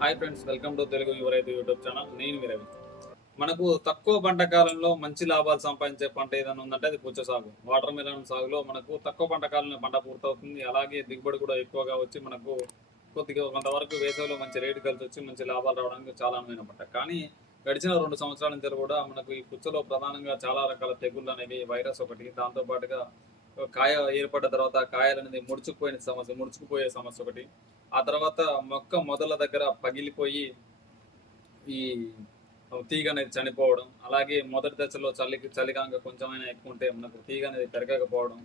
Hi friends welcome to Telugu యువరైతు YouTube channel నేను విరవి మనకు తక్కువ పంట కాలంలో మంచి లాభాలు సంపాదించే పంట ఏదైనా ఉందంటే అది పుచ్చ సాగు. వాటర్ మిలన్ సాగులో మనకు తక్కువ పంట కాలంలో పంట పూర్తవుతుంది. అలాగే దిగుబడి కూడా ఎక్కువగా వచ్చి మనకు కొద్దిగా కొంతవరకు వేసవిలో మంచి రేటు కలిసి వచ్చి మంచి లాభాలు రావడానికి చాలా అనువైన పంట. కానీ గడిచిన రెండు సంవత్సరాల నుంచి కూడా మనకు ఈ పుచ్చలో ప్రధానంగా చాలా రకాల తెగుళ్ళు అనేవి వైరస్ ఒకటి దాంతో పాటుగా కాయ ఏర్పడ్డ తర్వాత కాయలు అనేది ముడుచుకుపోయిన సమస్య ముడుచుకుపోయే సమస్య ఒకటి. ఆ తర్వాత మొక్క మొదల దగ్గర పగిలిపోయి ఈ తీగ అనేది చనిపోవడం అలాగే మొదటి దశలో చలికి చలిగాంక కొంచెమైనా ఎక్కువ ఉంటే మనకు తీగ అనేది పెరగకపోవడం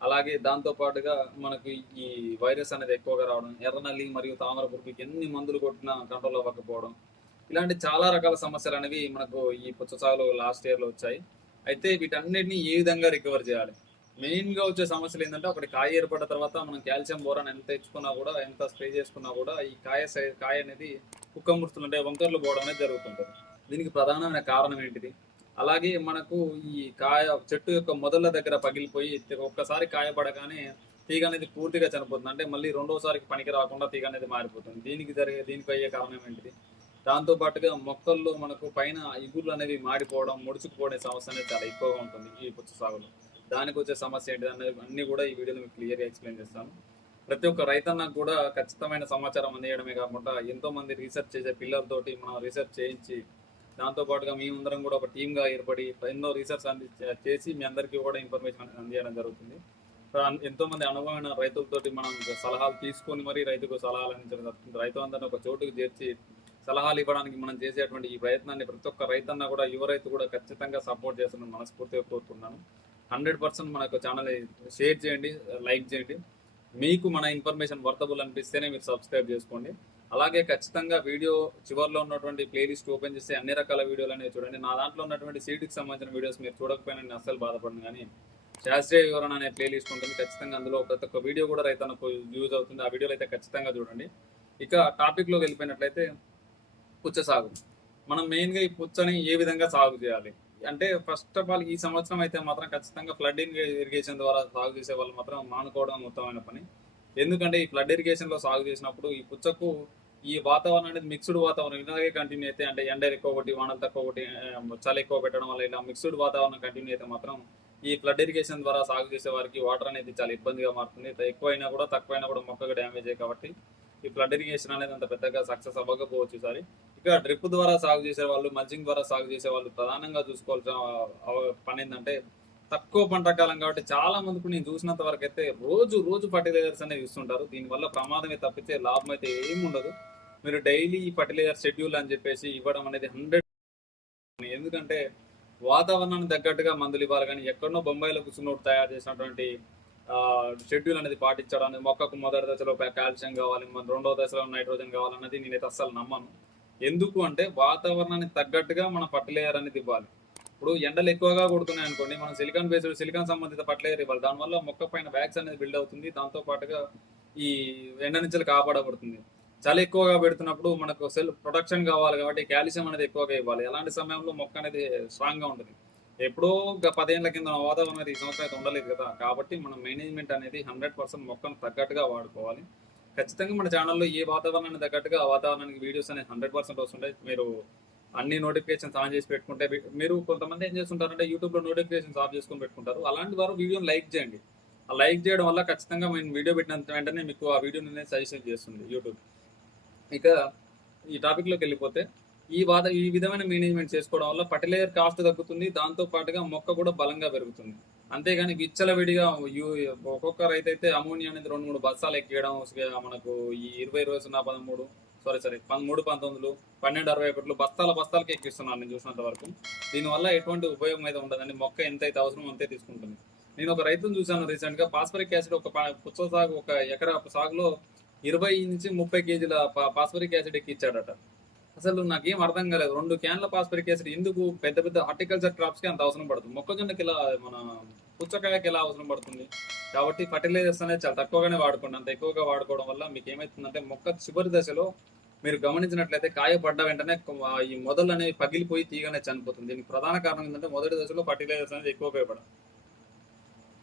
అలాగే దాంతో పాటుగా మనకు ఈ వైరస్ అనేది ఎక్కువగా రావడం ఎర్రనల్లి మరియు తామర పురుగుకి ఎన్ని మందులు కొట్టినా కంట్రోల్ అవ్వకపోవడం ఇలాంటి చాలా రకాల సమస్యలు అనేవి మనకు ఈ పుచ్చ సాగులో లాస్ట్ ఇయర్లో వచ్చాయి. అయితే వీటన్నిటిని ఏ విధంగా రికవర్ చేయాలి? మెయిన్గా వచ్చే సమస్యలు ఏంటంటే ఒకటి కాయ ఏర్పడిన తర్వాత మనం కాల్షియం బోరాన్ ఎంత ఇచ్చుకున్నా కూడా ఎంత స్ప్రే చేసుకున్నా కూడా ఈ కాయ కాయ అనేది కుక్కముర్తులు అంటే వంకర్లు పోవడం అనేది జరుగుతుంటుంది. దీనికి ప్రధానమైన కారణం ఏంటిది? అలాగే మనకు ఈ కాయ చెట్టు యొక్క మొదళ్ళ దగ్గర పగిలిపోయి ఒక్కసారి కాయ పడగానే తీగ అనేది పూర్తిగా చనిపోతుంది. అంటే మళ్ళీ రెండోసారికి పనికి రాకుండా తీగ అనేది మారిపోతుంది. దీనికి జరిగే దీనికి అయ్యే కారణం ఏంటిది? దాంతో పాటుగా మొక్కల్లో మనకు పైన ఇగుర్లు అనేవి మాడిపోవడం ముడుచుకుపోవడే సమస్య అనేది చాలా ఎక్కువగా ఉంటుంది ఈ పుచ్చ సాగులో. దానికి వచ్చే సమస్య ఏంటి అనేది అన్ని కూడా ఈ వీడియోలో మీకు క్లియర్గా ఎక్స్ప్లెయిన్ చేస్తాను. ప్రతి ఒక్క రైతన్నకు కూడా ఖచ్చితమైన సమాచారం అందించడమే కాకుండా ఎంతో మంది రీసెర్చ్ చేసే పిల్లలతోటి మనం రీసెర్చ్ చేయించి దాంతో పాటుగా మేమందరం కూడా ఒక టీమ్గా ఏర్పడి ఎన్నో రీసెర్చ్ అంది చేసి మీ అందరికీ కూడా ఇన్ఫర్మేషన్ అందించడం జరుగుతుంది. ఎంతోమంది ఎంతో మంది అనుభవమైన రైతులతోటి మనం సలహాలు తీసుకొని మరీ రైతుకు సలహాలు అందించడం జరుగుతుంది. రైతు అందరిని ఒక చోటుకు చేర్చి సలహాలు ఇవ్వడానికి మనం చేసేటువంటి ఈ ప్రయత్నాన్ని ప్రతి ఒక్క రైతన్న కూడా యువ రైతు కూడా ఖచ్చితంగా సపోర్ట్ చేస్తున్న మనస్ఫూర్తిగా కోరుతున్నాను హండ్రెడ్ పర్సెంట్ మనకు ఛానల్ షేర్ చేయండి లైక్ చేయండి. మీకు మన ఇన్ఫర్మేషన్ వర్తబుల్ అనిపిస్తేనే మీరు సబ్స్క్రైబ్ చేసుకోండి. అలాగే ఖచ్చితంగా వీడియో చివరిలో ఉన్నటువంటి ప్లేలిస్ట్ ఓపెన్ చేస్తే అన్ని రకాల వీడియోలు అనేవి చూడండి. నా దాంట్లో ఉన్నటువంటి సీటుకి సంబంధించిన వీడియోస్ మీరు చూడకపోయినా నేను అస్సలు బాధపడను కానీ శాస్త్రీయ వివరణ అనే ప్లేలిస్ట్ ఉంటుంది. ఖచ్చితంగా అందులో ప్రతి ఒక్క వీడియో కూడా రైతన్నకు యూజ్ అవుతుంది. ఆ వీడియోలు అయితే ఖచ్చితంగా చూడండి. ఇక టాపిక్లోకి వెళ్ళిపోయినట్లయితే పుచ్చ సాగు. మనం మెయిన్గా ఈ పుచ్చని ఏ విధంగా సాగు చేయాలి? అంటే ఫస్ట్ ఆఫ్ ఆల్ ఈ సంవత్సరం అయితే మాత్రం ఖచ్చితంగా ఫ్లడ్ ఇరిగేషన్ ద్వారా సాగు చేసే వాళ్ళు మాత్రం మానుకోవడం ఉత్తమమైన పని. ఎందుకంటే ఈ ఫ్లడ్ ఇరిగేషన్లో సాగు చేసినప్పుడు ఈ పుచ్చకు ఈ వాతావరణం అనేది మిక్స్డ్ వాతావరణం ఇలాగే కంటిన్యూ అయితే అంటే ఎండ ఎక్కువ ఒకటి వానలు తక్కువ ఒకటి చలి ఎక్కువ పెట్టడం వల్ల ఇలా మిక్స్డ్ వాతావరణం కంటిన్యూ అయితే మాత్రం ఈ ఫ్లడ్ ఇరిగేషన్ ద్వారా సాగు చేసే వారికి వాటర్ అనేది చాలా ఇబ్బందిగా మారుతుంది. ఎక్కువైనా కూడా తక్కువైనా కూడా మొక్కకు డ్యామేజ్ కాబట్టి ఈ ఫ్లడ్ ఇరిగేషన్ అనేది అంత పెద్దగా సక్సెస్ అవ్వకపోవచ్చు సారి ఇక డ్రిప్ ద్వారా సాగు చేసే వాళ్ళు మల్చింగ్ ద్వారా సాగు చేసే వాళ్ళు ప్రధానంగా చూసుకోవాల్సిన పని ఏంటంటే తక్కువ పంట కాలం కాబట్టి చాలా మందికి నేను చూసినంత వరకు అయితే రోజు రోజు ఫర్టిలైజర్స్ అనేవి ఇస్తుంటారు. దీనివల్ల ప్రమాదమే తప్పితే లాభం అయితే ఏమి ఉండదు. మీరు డైలీ ఫర్టిలైజర్ షెడ్యూల్ అని చెప్పేసి ఇవ్వడం అనేది హండ్రెడ్ ఎందుకంటే వాతావరణానికి తగ్గట్టుగా మందులు ఇవ్వాలి కానీ ఎక్కడనో బొంబాయిలో కూర్చున్నోడు తయారు చేసినటువంటి షెడ్యూల్ అనేది పాటించడానికి మొక్కకు మొదటి దశలో కాల్షియం కావాలి మన రెండో దశలో నైట్రోజన్ కావాలన్నది నేనైతే అస్సలు నమ్మను. ఎందుకు అంటే వాతావరణానికి తగ్గట్టుగా మన ఫర్టిలైజర్ అనేది ఇవ్వాలి. ఇప్పుడు ఎండలు ఎక్కువగా కొడుతున్నాయి అనుకోండి మనం సిలికాన్ బేస్డ్ సిలికాన్ సంబంధిత ఫర్టిలైజర్ ఇవ్వాలి. దానివల్ల మొక్క పైన వ్యాక్స్ అనేది బిల్డ్ అవుతుంది దాంతో పాటుగా ఈ ఎండ నుంచి కాపాడబడుతుంది. చలి ఎక్కువగా పెడుతున్నప్పుడు మనకు సెల్ ప్రొటెక్షన్ కావాలి కాబట్టి కాల్షియం అనేది ఎక్కువగా ఇవ్వాలి. అలాంటి సమయంలో మొక్క అనేది స్ట్రాంగ్గా ఉంటుంది. ఎప్పుడో పదేళ్ళ కింద వాతావరణం అయితే ఈ సంవత్సరం అయితే ఉండలేదు కదా. కాబట్టి మనం మేనేజ్మెంట్ అనేది హండ్రెడ్ పర్సెంట్ మొక్కను తగ్గట్టుగా వాడుకోవాలి. ఖచ్చితంగా మన ఛానల్లో ఏ వాతావరణానికి తగ్గట్టుగా ఆ వాతావరణానికి వీడియోస్ అనేది హండ్రెడ్ పర్సెంట్ వస్తుంటాయి. మీరు అన్ని నోటిఫికేషన్స్ ఆన్ చేసి పెట్టుకుంటే మీరు కొంతమంది ఏం చేస్తుంటారంటే యూట్యూబ్లో నోటిఫికేషన్స్ ఆఫ్ చేసుకొని పెట్టుకుంటారు. అలాంటి వారు వీడియోని లైక్ చేయండి. ఆ లైక్ చేయడం వల్ల ఖచ్చితంగా మేము వీడియో పెట్టినంత వెంటనే మీకు ఆ వీడియోని అనేది సజెషన్ చేస్తుంది యూట్యూబ్ ఇక ఈ టాపిక్లోకి వెళ్ళిపోతే ఈ వాద ఈ విధమైన మేనేజ్మెంట్ చేసుకోవడం వల్ల ఫర్టిలైజర్ కాస్ట్ తగ్గుతుంది దాంతో పాటుగా మొక్క కూడా బలంగా పెరుగుతుంది. అంతేగాని విచ్చలవిడిగా యూ- ఒక్కొక్క రైతు అయితే అమోనియా అనేది రెండు మూడు బస్తాలు ఎక్కియడం మనకు ఈ ఇరవై ఇరవై సున్నా పదమూడు సారీ సారీ పదమూడు పంతొమ్మిదిలు పన్నెండు అరవై ఒకటిలు బస్తాల బస్తాలకి ఎక్కిస్తున్నాను నేను చూసినంత వరకు. దీనివల్ల ఎటువంటి ఉపయోగం అయితే ఉండదండి మొక్క ఎంత అయితే అవసరం అంతే తీసుకుంటుంది. నేను ఒక రైతును చూశాను రీసెంట్గా పాస్పరిక్ యాసిడ్ ఒక పుచ్చ సాగు ఒక ఎకరా సాగులో ఇరవై నుంచి ముప్పై కేజీల పాస్పరిక్ యాసిడ్ ఎక్కిచ్చాడట. అసలు నాకేం అర్థం కాలేదు. రెండు క్యాన్ల పాస్పరిక్ యాసిడ్ ఎందుకు పెద్ద పెద్ద హార్టికల్చర్ క్రాప్స్కి అంత అవసరం పడుతుంది? మొక్కజొన్నకి ఎలా మన పుచ్చకాయకి ఎలా అవసరం పడుతుంది? కాబట్టి ఫర్టిలైజర్స్ అనేది చాలా తక్కువగానే వాడుకోండి. అంత ఎక్కువగా వాడుకోవడం వల్ల మీకు ఏమవుతుందంటే మొక్క చివరి దశలో మీరు గమనించినట్లయితే కాయ పడ్డ వెంటనే ఈ మొదలు అనేవి పగిలిపోయి తీగనే చనిపోతుంది. దీనికి ప్రధాన కారణం ఏంటంటే మొదటి దశలో ఫర్టిలైజర్స్ అనేది ఎక్కువ ఉపయోగపడాలి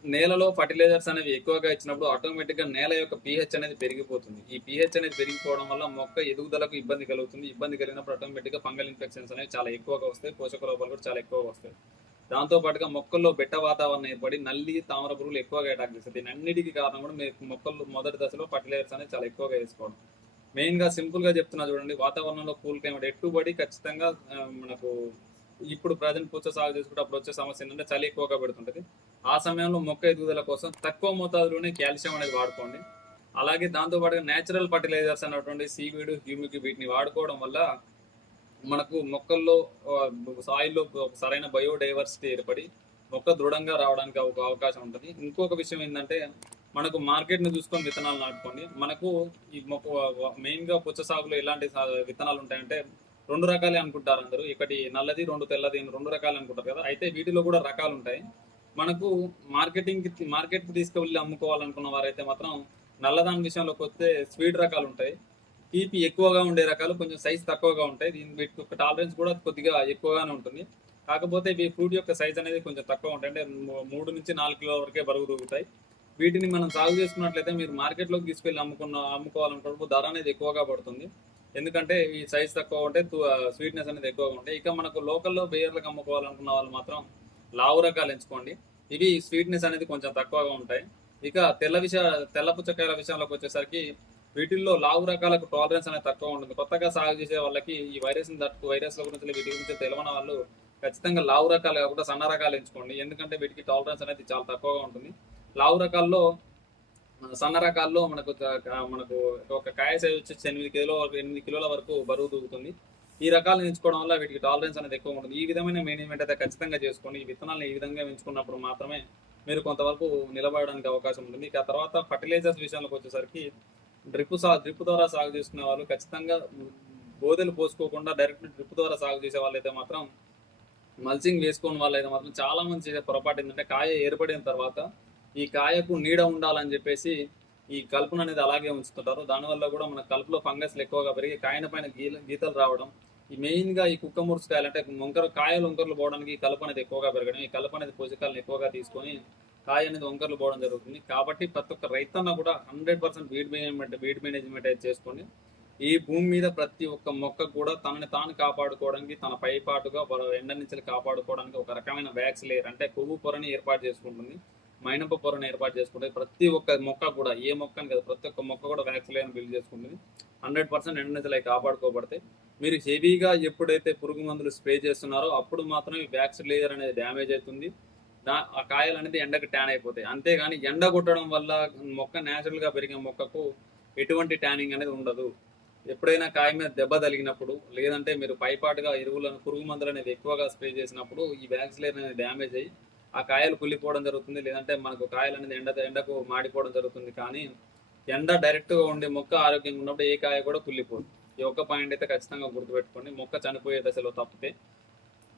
నేలలో ఫర్టిలైజర్స్ అనేవి ఎక్కువగా ఇచ్చినప్పుడు ఆటోమేటిక్గా నేల యొక్క పీహెచ్ అనేది పెరిగిపోతుంది. ఈ పిహెచ్ అనేది పెరిగిపోవడం వల్ల మొక్క ఎదుగుదలకు ఇబ్బంది కలుగుతుంది. ఇబ్బంది కలిగినప్పుడు ఆటోమేటిక్గా ఫంగల్ ఇన్ఫెక్షన్స్ అనేవి చాలా ఎక్కువగా వస్తాయి. పోషక లోపాలు కూడా చాలా ఎక్కువగా వస్తాయి. దాంతో పాటుగా మొక్కల్లో బెట్ట వాతావరణం ఏర్పడి నల్లి తామర పురుగులు ఎక్కువగా అటాక్ చేస్తాయి. దీని అన్నిటికీ కారణం కూడా మీరు మొక్కలు మొదటి దశలో ఫర్టిలైజర్స్ అనేది చాలా ఎక్కువగా వేసుకోవడం. మెయిన్గా సింపుల్గా చెప్తున్నా చూడండి వాతావరణంలో కూల్ క్లైమేట్ ఎట్టుబడి ఖచ్చితంగా మనకు ఇప్పుడు ప్రజెంట్ పూచ సాగు చేసుకుంటే అప్పుడు వచ్చే సమస్య ఏంటంటే చలి ఎక్కువగా పెడుతుంటది. ఆ సమయంలో మొక్క ఎదుగుదల కోసం తక్కువ మోతాదులోనే కాల్షియం అనేది వాడుకోండి. అలాగే దాంతో పాటుగా నేచురల్ ఫర్టిలైజర్స్ అనేటువంటి సీవీడ్ హ్యూమిక్ వీటిని వాడుకోవడం వల్ల మనకు మొక్కల్లో సాయిల్లో సరైన బయోడైవర్సిటీ ఏర్పడి మొక్క దృఢంగా రావడానికి ఒక అవకాశం ఉంటుంది. ఇంకొక విషయం ఏంటంటే మనకు మార్కెట్ని చూసుకొని విత్తనాలు నాటుకోండి. మనకు ఈ మొక్క మెయిన్గా పుచ్చ సాగులో ఎలాంటి విత్తనాలు ఉంటాయంటే రెండు రకాలే అనుకుంటారు అందరూ. ఒకటి నల్లది రెండు తెల్లది రెండు రకాలు అనుకుంటారు కదా. అయితే వీటిలో కూడా రకాలు ఉంటాయి. మనకు మార్కెటింగ్కి మార్కెట్కి తీసుకువెళ్ళి అమ్ముకోవాలనుకున్న వారైతే మాత్రం నల్లదాని విషయంలోకి వస్తే స్వీట్ రకాలు ఉంటాయి. తీపి ఎక్కువగా ఉండే రకాలు కొంచెం సైజ్ తక్కువగా ఉంటాయి. దీని వీటికి ఒక టాలరెన్స్ కూడా కొద్దిగా ఎక్కువగానే ఉంటుంది. కాకపోతే ఇవి ఫ్రూట్ యొక్క సైజ్ అనేది కొంచెం తక్కువ ఉంటాయి. అంటే మూడు నుంచి నాలుగు కిలోల వరకే బరువు దూకుతాయి వీటిని మనం సాగు చేసుకున్నట్లయితే మీరు మార్కెట్లోకి తీసుకెళ్ళి అమ్ముకున్న అమ్ముకోవాలనుకున్నప్పుడు ధర అనేది ఎక్కువగా పడుతుంది. ఎందుకంటే ఈ సైజ్ తక్కువ ఉంటే స్వీట్నెస్ అనేది ఎక్కువగా ఉంటాయి ఇక మనకు లోకల్లో బేయర్లకు అమ్ముకోవాలనుకున్న వాళ్ళు మాత్రం లావు రకాలు ఎంచుకోండి. ఇవి స్వీట్నెస్ అనేది కొంచెం తక్కువగా ఉంటాయి. ఇక తెల్ల విష తెల్ల పుచ్చకాయల విషయంలోకి వచ్చేసరికి వీటిల్లో లావు రకాలకు టాలరెన్స్ అనేది తక్కువ ఉంటుంది. కొత్తగా సాగు చేసే వాళ్ళకి ఈ వైరస్ తట్టుకు వైరస్ల గురించి వీటి గురించి తెలియని వాళ్ళు ఖచ్చితంగా లావు రకాలు కాకుండా సన్న రకాలు ఎంచుకోండి. ఎందుకంటే వీటికి టాలరెన్స్ అనేది చాలా తక్కువగా ఉంటుంది. లావు రకాల్లో సన్న రకాల్లో మనకు మనకు ఒక కాయ సైజ్ వచ్చేసి ఎనిమిది కిలో ఎనిమిది కిలోల వరకు బరువు దూకుతుంది. ఈ రకాలు ఎంచుకోవడం వల్ల వీటికి టాలరెన్స్ అనేది ఎక్కువ ఉంటుంది. ఈ విధమైన మేనేజ్మెంట్ అయితే ఖచ్చితంగా చేసుకోండి ఈ విత్తనాలను ఈ విధంగా ఎంచుకున్నప్పుడు మాత్రమే మీరు కొంతవరకు నిలబడడానికి అవకాశం ఉంటుంది. ఇక తర్వాత ఫర్టిలైజర్స్ విషయంలోకి వచ్చేసరికి డ్రిప్ సా డ్రిప్ ద్వారా సాగు చేసుకునే వాళ్ళు ఖచ్చితంగా బోదెలు పోసుకోకుండా డైరెక్ట్ డ్రిప్ ద్వారా సాగు చేసే వాళ్ళైతే మాత్రం మల్చింగ్ వేసుకోని వాళ్ళైతే మాత్రం చాలా మంది చేసే పొరపాటు ఏంటంటే కాయ ఏర్పడిన తర్వాత ఈ కాయకు నీడ ఉండాలని చెప్పేసి ఈ కలుపును అనేది అలాగే ఉంచుతుంటారు. దానివల్ల కూడా మన కలుపులో ఫంగస్లు ఎక్కువగా పెరిగి కాయన పైన గీల గీతలు రావడం ఈ మెయిన్గా ఈ కుక్క మురుసుకాయలు అంటే వంకర కాయలు వంకరలు పోవడానికి ఈ కలుపు అనేది ఎక్కువగా పెరగడం ఈ కలుపు అనేది పోషకాలను ఎక్కువగా తీసుకొని కాయ అనేది వంకరలు పోవడం జరుగుతుంది. కాబట్టి ప్రతి ఒక్క రైతన్న కూడా hundred percent weed management weed management అయితే చేసుకోండి ఈ భూమి మీద ప్రతి ఒక్క మొక్క కూడా తనని తాను కాపాడుకోవడానికి తన పైపాటుగా ఎండ నుంచి కాపాడుకోవడానికి ఒక రకమైన వ్యాక్సిలేయర్ అంటే కొవ్వు పొరని ఏర్పాటు చేసుకుంటుంది. మైనప్ప పొరను ఏర్పాటు చేసుకుంటుంది ప్రతి ఒక్క మొక్క కూడా ఏ మొక్కని కదా ప్రతి ఒక్క మొక్క కూడా వ్యాక్సిన్ లేయర్ బిల్డ్ చేసుకుంటుంది. హండ్రెడ్ పర్సెంట్ ఎండ నుంచి కాపాడుకోబడతాయి. మీరు హెవీగా ఎప్పుడైతే పురుగు మందులు స్ప్రే చేస్తున్నారో అప్పుడు మాత్రం ఈ వ్యాక్స్ లేయర్ అనేది డ్యామేజ్ అవుతుంది. దా ఆ కాయలు అనేది ఎండకు ట్యాన్ అయిపోతాయి. అంతేగాని ఎండ కొట్టడం వల్ల మొక్క న్యాచురల్గా పెరిగే మొక్కకు ఎటువంటి ట్యానింగ్ అనేది ఉండదు. ఎప్పుడైనా కాయ మీద దెబ్బ తగిలినప్పుడు లేదంటే మీరు పైపాటుగా ఎరువులను పురుగు మందులు అనేది ఎక్కువగా స్ప్రే చేసినప్పుడు ఈ వ్యాక్స్ లేయర్ అనేది డ్యామేజ్ అయ్యి ఆ కాయలు కుళ్ళిపోవడం జరుగుతుంది లేదంటే మనకు కాయలు అనేది ఎండ ఎండకు మాడిపోవడం జరుగుతుంది. కానీ ఎండ డైరెక్ట్గా ఉండే మొక్క ఆరోగ్యంగా ఉన్నప్పుడు ఏ కాయ కూడా కుళ్ళిపోదు. ఈ ఒక్క పాయింట్ అయితే ఖచ్చితంగా గుర్తుపెట్టుకోండి. మొక్క చనిపోయే దశలో తప్పితే.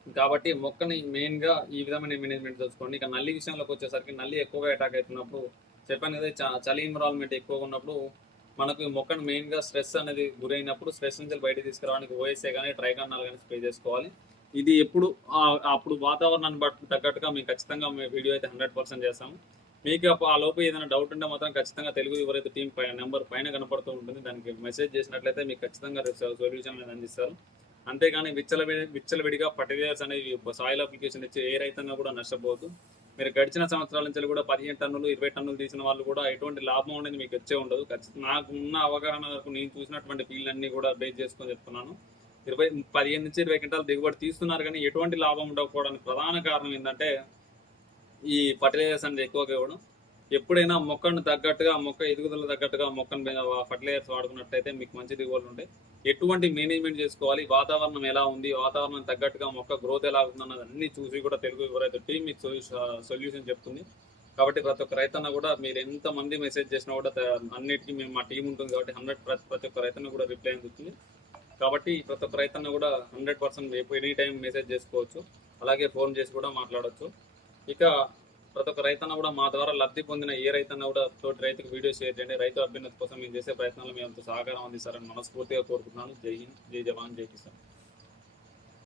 కాబట్టి మొక్కని మెయిన్గా ఈ విధమైన మేనేజ్మెంట్ చూసుకోండి ఇక నల్లి విషయంలోకి వచ్చేసరికి నల్లి ఎక్కువగా అటాక్ అవుతున్నప్పుడు చెప్పాను కదా చ- చలి ఇన్వాల్వ్మెంట్ ఎక్కువగా ఉన్నప్పుడు మనకు ఈ మొక్కను మెయిన్గా స్ట్రెస్ అనేది గురైనప్పుడు స్ట్రెస్ నుంచి బయట తీసుకురావడానికి ఓఎస్ఏ కానీ ట్రైకానాల్ కానీ స్ప్రే చేసుకోవాలి. ఇది ఎప్పుడు అప్పుడు వాతావరణాన్ని బట్టి తగ్గట్టుగా మేము ఖచ్చితంగా మేము వీడియో అయితే హండ్రెడ్ పర్సెంట్ చేస్తాము. మీకు అప్ప- ఆ లోపు ఏదైనా డౌట్ ఉంటే మాత్రం ఖచ్చితంగా తెలుగు ఎవరైతే టీం పై నెంబర్ పైన కనపడుతూ ఉంటుంది దానికి మెసేజ్ చేసినట్లయితే మీకు ఖచ్చితంగా సొల్యూషన్ అనేది అందిస్తారు. అంతేగాని విచ్చల విచ్చలవిడిగా ఫర్టిలైజర్స్ అనేవి సాయిల్ అప్లికేషన్ ఇచ్చి ఏ రైతన్నా కూడా నష్టపోవద్దు. మీరు గడిచిన సంవత్సరాల నుంచి కూడా పదిహేను టన్నులు ఇరవై టన్నులు తీసిన వాళ్ళు కూడా ఎటువంటి లాభం అనేది మీకు వచ్చే ఉండదు. ఖచ్చితంగా నాకు ఉన్న అవగాహన వరకు నేను చూసినటువంటి ఫీల్డ్ అన్ని కూడా బేస్ చేసుకొని చెప్తున్నాను. ఇరవై పదిహేను నుంచి ఇరవై క్వింటాలు దిగుబడి తీస్తున్నారు కానీ ఎటువంటి లాభం ఉండకపోవడానికి ప్రధాన కారణం ఏంటంటే ఈ ఫర్టిలైజర్స్ అనేది ఎక్కువగా ఇవ్వడం. ఎప్పుడైనా మొక్కను తగ్గట్టుగా మొక్క ఎదుగుదల తగ్గట్టుగా మొక్కను ఫర్టిలైజర్స్ వాడుకున్నట్టయితే మీకు మంచి దిగుబడులు ఉంటాయి. ఎటువంటి మేనేజ్మెంట్ చేసుకోవాలి? వాతావరణం ఎలా ఉంది? వాతావరణం తగ్గట్టుగా మొక్క గ్రోత్ ఎలా ఉంది అన్నది అన్ని చూసి కూడా తెలుగు ఎవరైతే టీం మీకు సొల్యూషన్ చెప్తుంది. కాబట్టి ప్రతి ఒక్క రైతన్న కూడా మీరు ఎంత మంది మెసేజ్ చేసినా కూడా అన్నిటికీ మేము మా టీం ఉంటుంది కాబట్టి హండ్రెడ్ ప్రతి ఒక్క రైతన్న కూడా రిప్లై అందుతుంది కాబట్టి ప్రతి ఒక్క రైతన్న కూడా hundred percent any time message చేసుకోవచ్చు. అలాగే ఫోన్ చేసి కూడా మాట్లాడవచ్చు ఇక ప్రతి ఒక్క రైతన్న కూడా మా ద్వారా లబ్ధి పొందిన ఏ రైతన్న కూడా తోటి రైతుకు వీడియో షేర్ చేయండి. రైతు అభ్యున్నతి కోసం మేము చేసే ప్రయత్నాలు మేము సహకారం అందిస్తారని మనస్ఫూర్తిగా కోరుకుంటున్నాను. జై హింద్ జై జవాన్ జై కిసాన్.